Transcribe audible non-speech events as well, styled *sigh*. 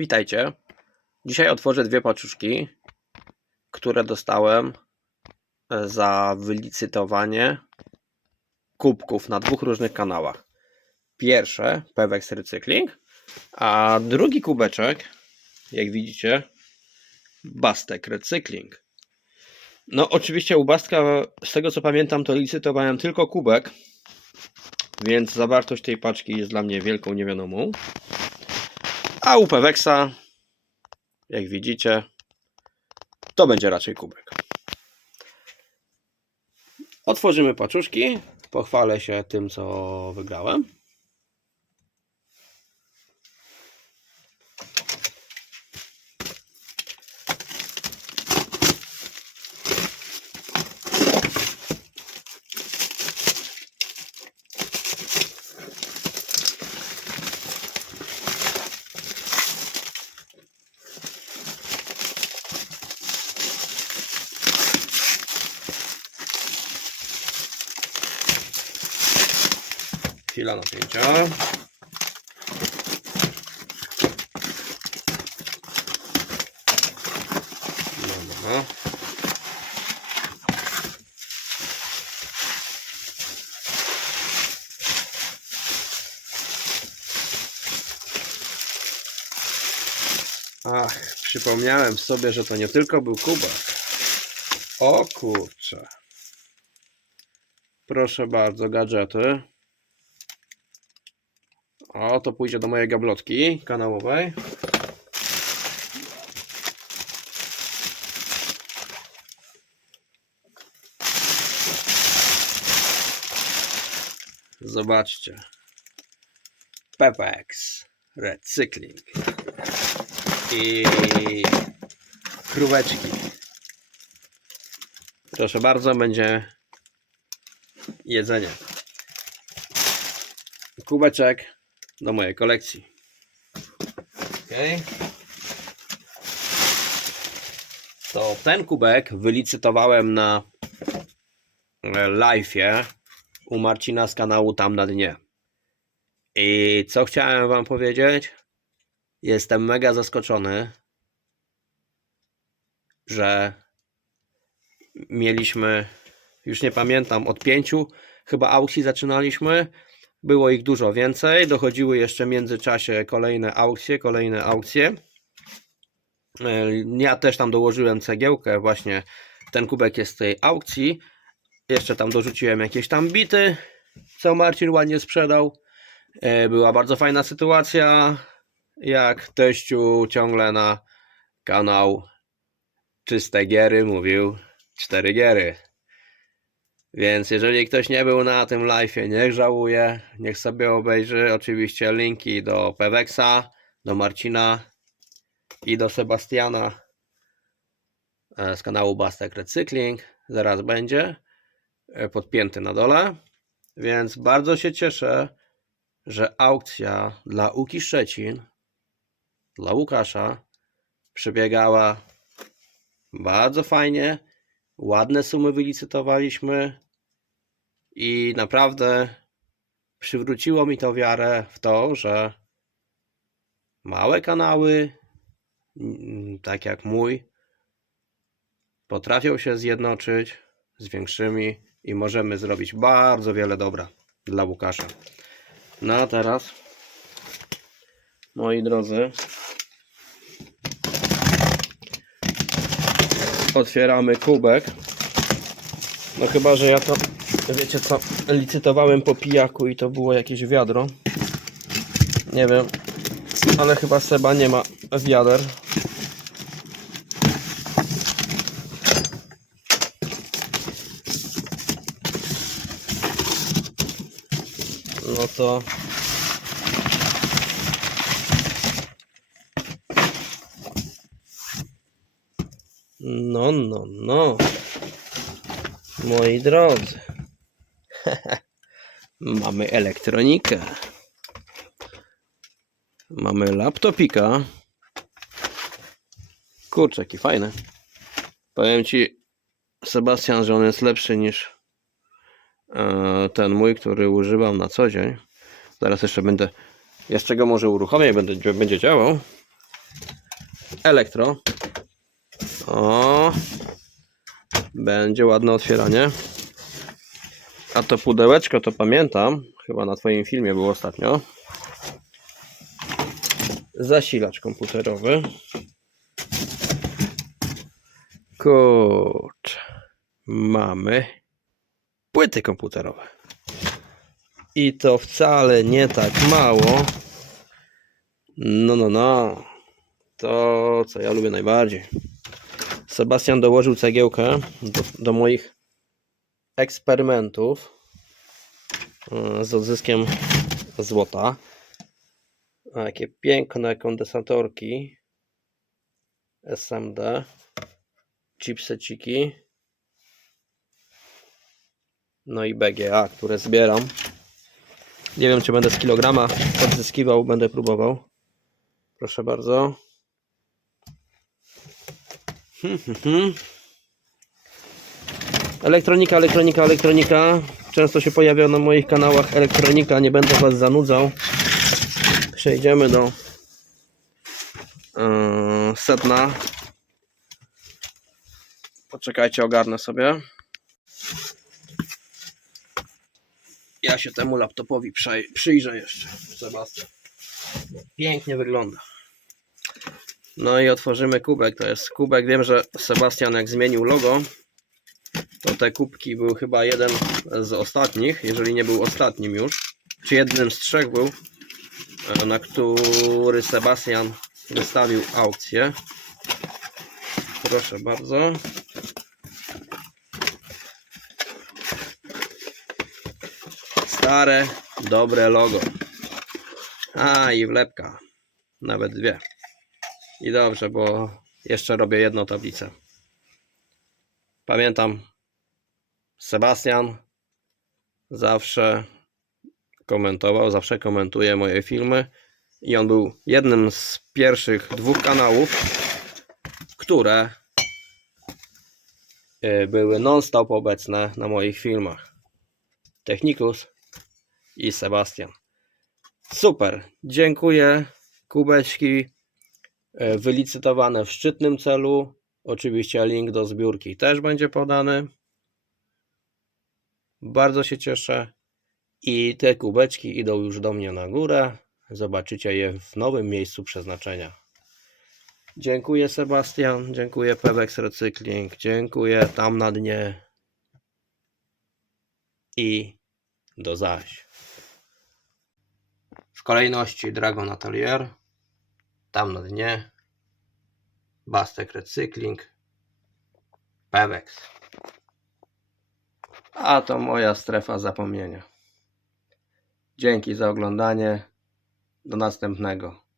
Witajcie. Dzisiaj otworzę dwie paczuszki, które dostałem e, za wylicytowanie kubków na dwóch różnych kanałach. Pierwsze Pewex Recykling, a drugi kubeczek, jak widzicie, Bastek Recykling. No oczywiście u Bastka, z tego co pamiętam, to licytowałem tylko kubek, więc zawartość tej paczki jest dla mnie wielką niewiadomą. A u Pewexa, jak widzicie, to będzie raczej kubek. Otworzymy paczuszki. Pochwalę się tym, co wygrałem. Chwila napięcia. Dobra. Ach, przypomniałem sobie, że to nie tylko był kubek. O kurczę. Proszę bardzo, gadżety. O, to pójdzie do mojej gablotki kanałowej. Zobaczcie. Pepex Recykling. I króweczki. Proszę bardzo, będzie jedzenie. Kubeczek do mojej kolekcji. Ok. To ten kubek wylicytowałem na live'ie u Marcina z kanału Tam na dnie. I co chciałem wam powiedzieć? Jestem mega zaskoczony, że mieliśmy, już nie pamiętam, od pięciu chyba aukcji zaczynaliśmy. Było ich dużo więcej. Dochodziły jeszcze w międzyczasie kolejne aukcje, kolejne aukcje. E, Ja też tam dołożyłem cegiełkę, właśnie ten kubek jest z tej aukcji. Jeszcze tam dorzuciłem jakieś tam bity, co Marcin ładnie sprzedał. E, Była bardzo fajna sytuacja, jak teściu ciągle na kanał Czyste Giery mówił cztery giery. Więc jeżeli ktoś nie był na tym live'ie, niech żałuje, niech sobie obejrzy oczywiście linki do Pewexa, do Marcina i do Sebastiana e, z kanału Bastek Recykling. Zaraz będzie e, podpięty na dole. Więc bardzo się cieszę, że aukcja dla Uki Szczecin, dla Łukasza przebiegała bardzo fajnie. Ładne sumy wylicytowaliśmy i naprawdę przywróciło mi to wiarę w to, że małe kanały, mm, tak jak mój, potrafią się zjednoczyć z większymi i możemy zrobić bardzo wiele dobra dla Łukasza. No a teraz, moi drodzy, otwieramy kubek. No chyba, że ja to, wiecie co, licytowałem po pijaku i to było jakieś wiadro. Nie wiem, ale chyba Seba nie ma wiader. No to... No, no, no. Moi drodzy. *laughs* Mamy elektronikę. Mamy laptopika. Kurczę, jaki fajny. Powiem ci, Sebastian, że on jest lepszy niż e, ten mój, który używam na co dzień. Zaraz jeszcze będę, jeszcze go może uruchomię będzie, będzie działał. elektro. O, będzie ładne otwieranie. A to pudełeczko to pamiętam, chyba na Twoim filmie było ostatnio. Zasilacz komputerowy. Kurczę. Mamy płyty komputerowe. I to wcale nie tak mało. No, no, no. To, co ja lubię najbardziej. Sebastian dołożył cegiełkę do, do moich eksperymentów e, z odzyskiem złota. Jakie piękne kondensatorki SMD, chipseciki. No i BGA, które zbieram. Nie wiem, czy będę z kilograma odzyskiwał, będę próbował. Proszę bardzo. Hmm. Elektronika, elektronika, elektronika. Często się pojawia na moich kanałach elektronika. Nie będę Was zanudzał. Przejdziemy do yy, sedna. Poczekajcie, ogarnę sobie. Ja się temu laptopowi przyjrzę jeszcze. Sebastian. Pięknie wygląda. No i otworzymy kubek. To jest kubek. Wiem, że Sebastian jak zmienił logo, to te kubki był chyba jeden z ostatnich, jeżeli nie był ostatnim już. Czy jednym z trzech był, e, na który Sebastian wystawił aukcję. Proszę bardzo. Stare, dobre logo. A i wlepka. Nawet dwie. I dobrze, bo jeszcze robię jedną tablicę. Pamiętam, Sebastian zawsze komentował, zawsze komentuje moje filmy i on był jednym z pierwszych dwóch kanałów, które y, były non-stop obecne na moich filmach. Technikus i Sebastian. Super, dziękuję. Kubeczki wylicytowane w szczytnym celu. Oczywiście link do zbiórki też będzie podany. Bardzo się cieszę. I te kubeczki idą już do mnie na górę. Zobaczycie je w nowym miejscu przeznaczenia. Dziękuję Sebastian, dziękuję Pewex Recykling, dziękuję tam na dnie. I do zaś. W kolejności Dragon Atelier, tam na dnie, Bastek Recykling, Pewex. A to moja strefa zapomnienia. Dzięki za oglądanie. Do następnego.